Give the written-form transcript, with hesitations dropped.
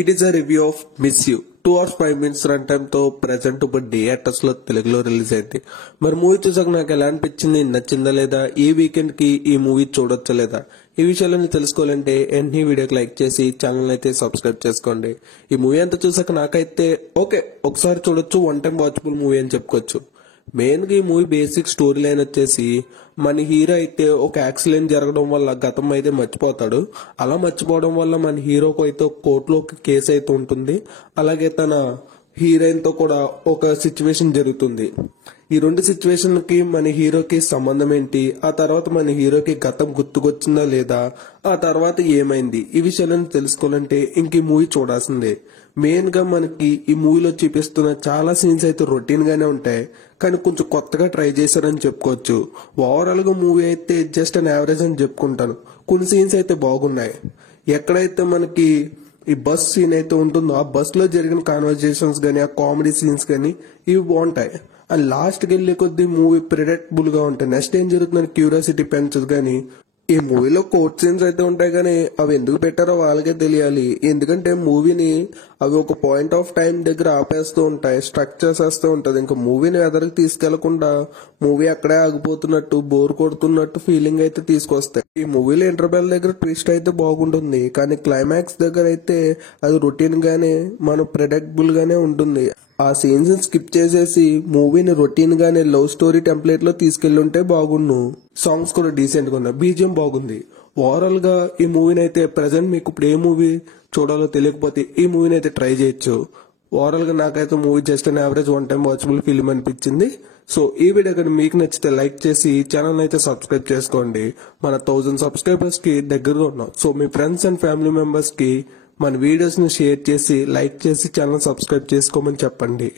It is a review of miss you 2 hours 5 minutes run time తో present ఇప్పుడు theatres లో తెలుగులో release అయింది. మరి మూవీ చూసాక నాకు ఎలా అనిపించింది, నచ్చిందా లేదా, ఈ వీకెండ్ కి ఈ మూవీ చూడొచ్చా లేదా, ఈ విషయాలన్నీ తెలుసుకోవాలంటే వెంటనే వీడియోకి లైక్ చేసి ఛానల్ అయితే సబ్స్క్రైబ్ చేసుకోండి. ఈ మూవీ అంతా చూసాక నాకైతే ఓకే, ఒకసారి చూడొచ్చు, వన్ టైం వాచబుల్ మూవీ అని చెప్పుకోవచ్చు. మెయిన్ గా ఈ మూవీ బేసిక్ స్టోరీ లైన్ వచ్చేసి మన హీరో అయితే ఒక యాక్సిడెంట్ జరగడం వల్ల గతం అయితే మర్చిపోతాడు. అలా మర్చిపోవడం వల్ల మన హీరోకు అయితే కోర్టులో ఒక కేసు అయితే ఉంటుంది. అలాగే తన హీరోయిన్ తో కూడా ఒక సిచ్యువేషన్ జరుగుతుంది. ఈ రెండు సిచ్యువేషన్ కి మన హీరోకి సంబంధం ఏంటి, ఆ తర్వాత మన హీరోకి గతం గుర్తుకొచ్చిందా లేదా, ఆ తర్వాత ఏమైంది, ఈ విషయాలను తెలుసుకోవాలంటే ఇంక ఈ మూవీ చూడాల్సిందే. మెయిన్ గా మనకి ఈ మూవీలో చూపిస్తున్న చాలా సీన్స్ అయితే రొటీన్ గానే ఉంటాయి, కానీ కొంచెం కొత్తగా ట్రై చేశారని చెప్పుకోవచ్చు. ఓవరాల్ గా మూవీ అయితే జస్ట్ అన్ యావరేజ్ అని చెప్పుకుంటాను. కొన్ని సీన్స్ అయితే బాగున్నాయి. ఎక్కడైతే మనకి ఈ బస్ సీన్ అయితే ఉంటుందో ఆ బస్ లో జరిగిన కాన్వర్జేషన్స్ గానీ, ఆ కామెడీ సీన్స్ గానీ ఇవి బాగుంటాయి. అండ్ లాస్ట్ కి వెళ్లే కొద్ది మూవీ ప్రిడిక్టబుల్ గా ఉంటాయి. నెక్స్ట్ ఏం జరుగుతుందని క్యూరియాసిటీ పెంచదు. కానీ ఈ మూవీలో కోర్ట్ సీన్స్ అయితే ఉంటాయి, కానీ అవి ఎందుకు పెట్టారో వాళ్ళకే తెలియాలి. ఎందుకంటే మూవీని అవి ఒక పాయింట్ ఆఫ్ టైం దగ్గర ఆపేస్తూ ఉంటాయి, స్ట్రక్ చేసేస్తూ ఉంటది. ఇంకా మూవీని ఎదరికి తీసుకెళ్లకుండా మూవీ అక్కడే ఆగిపోతున్నట్టు, బోర్ కొడుతున్నట్టు ఫీలింగ్ అయితే తీసుకొస్తాయి. ఈ మూవీలో ఇంటర్వెల్ దగ్గర ట్విస్ట్ అయితే బాగుంటుంది, కానీ క్లైమాక్స్ దగ్గర అయితే అది రొటీన్ గానే, మన ప్రెడిక్టబుల్ గానే ఉంటుంది. ఆ సీన్స్ స్కిప్ చేసేసి మూవీని రొటీన్ గానే లవ్ స్టోరీ టెంప్లెట్ లో తీసుకెళ్లుంటే బాగుండు. సాంగ్స్ కూడా డీసెంట్ గా ఉన్నాయి, బీజిఎం బాగుంది. ఓవరాల్ గా ఈ మూవీని అయితే ప్రెసెంట్ మీకు ఇప్పుడు ఏ మూవీ చూడాలో తెలియకపోతే ఈ మూవీని అయితే ట్రై చేయొచ్చు. ఓవరాల్ గా నాకైతే movie just an average one time watchable film అనిపించింది. సో ఈ వీడియో కానీ మీకు నచ్చితే లైక్ చేసి ఛానల్ అయితే సబ్స్క్రైబ్ చేసుకోండి. మన 1000 సబ్స్క్రైబర్స్ కి దగ్గరగా ఉన్నాం. So me friends and family members కి మన వీడియోస్ ని షేర్ చేసి, లైక్ చేసి ఛానల్ సబ్స్క్రైబ్ చేసుకోమని చెప్పండి.